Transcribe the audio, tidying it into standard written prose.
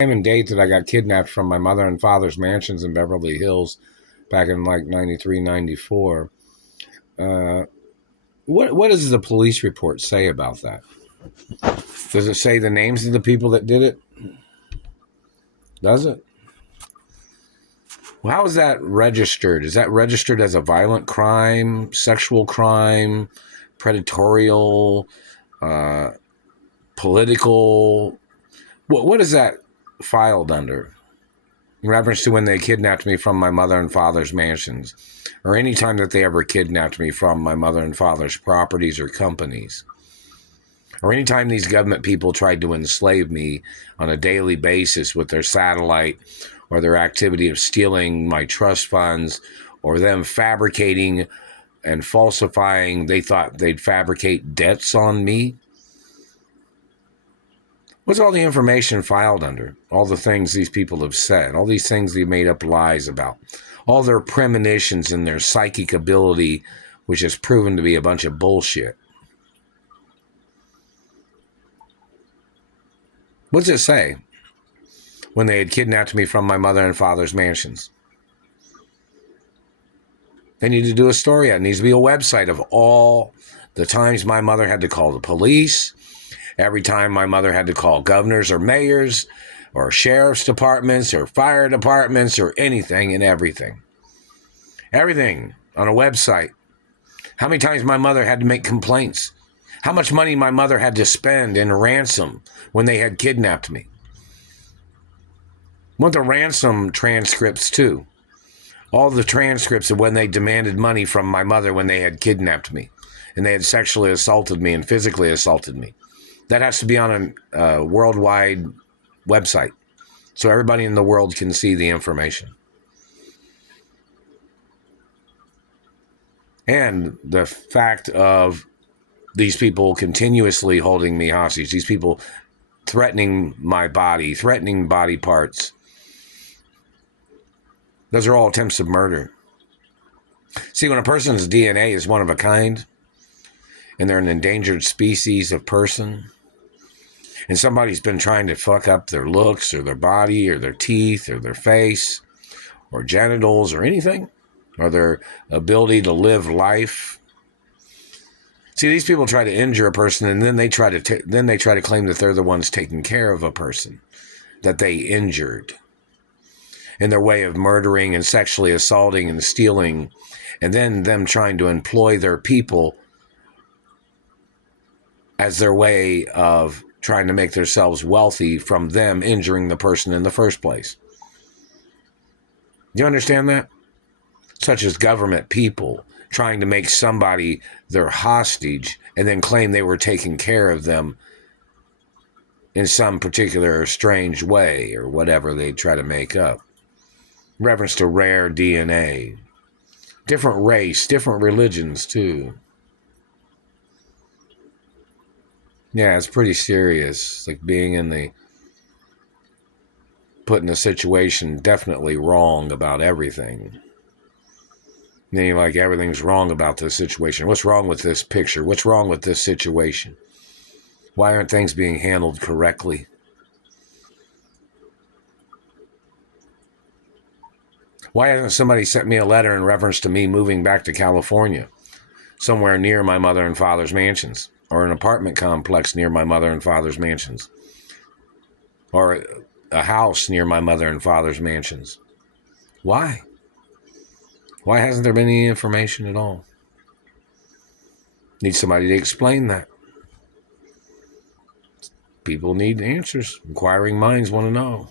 Time and date that I got kidnapped from my mother and father's mansions in Beverly Hills back in like 93, 94. What does the police report say about that? Does it say the names of the people that did it? Does it? Well, how is that registered? Is that registered as a violent crime, sexual crime, predatorial, political? What is that filed under? In reference to when they kidnapped me from my mother and father's mansions, or any time that they ever kidnapped me from my mother and father's properties or companies, or any time these government people tried to enslave me on a daily basis with their satellite or their activity of stealing my trust funds or them fabricating and falsifying. They thought they'd fabricate debts on me. What's all the information filed under? All the things these people have said, all these things they made up lies about, all their premonitions and their psychic ability, which has proven to be a bunch of bullshit. What does it say when they had kidnapped me from my mother and father's mansions? They need to do a story. It needs to be a website of all the times my mother had to call the police, every time my mother had to call governors or mayors or sheriff's departments or fire departments or anything and everything. Everything on a website. How many times my mother had to make complaints. How much money my mother had to spend in ransom when they had kidnapped me. I want the ransom transcripts too. All the transcripts of when they demanded money from my mother when they had kidnapped me and they had sexually assaulted me and physically assaulted me. That has to be on a worldwide website so everybody in the world can see the information. And the fact of these people continuously holding me hostage, these people threatening my body, threatening body parts. Those are all attempts of murder. See, when a person's DNA is one of a kind, and they're an endangered species of person, and somebody's been trying to fuck up their looks or their body or their teeth or their face or genitals or anything, or their ability to live life. See, these people try to injure a person, and then they try to claim that they're the ones taking care of a person that they injured in their way of murdering and sexually assaulting and stealing, and then them trying to employ their people as their way of trying to make themselves wealthy from them injuring the person in the first place. Do you understand that? Such as government people trying to make somebody their hostage and then claim they were taking care of them in some particular strange way or whatever they try to make up. Reference to rare DNA. Different race, different religions too. Yeah, it's pretty serious. It's like being put in a situation definitely wrong about everything. And then you're like, everything's wrong about this situation. What's wrong with this picture? What's wrong with this situation? Why aren't things being handled correctly? Why hasn't somebody sent me a letter in reference to me moving back to California, somewhere near my mother and father's mansions, or an apartment complex near my mother and father's mansions, or a house near my mother and father's mansions? Why? Why hasn't there been any information at all? Need somebody to explain that. People need answers. Inquiring minds want to know.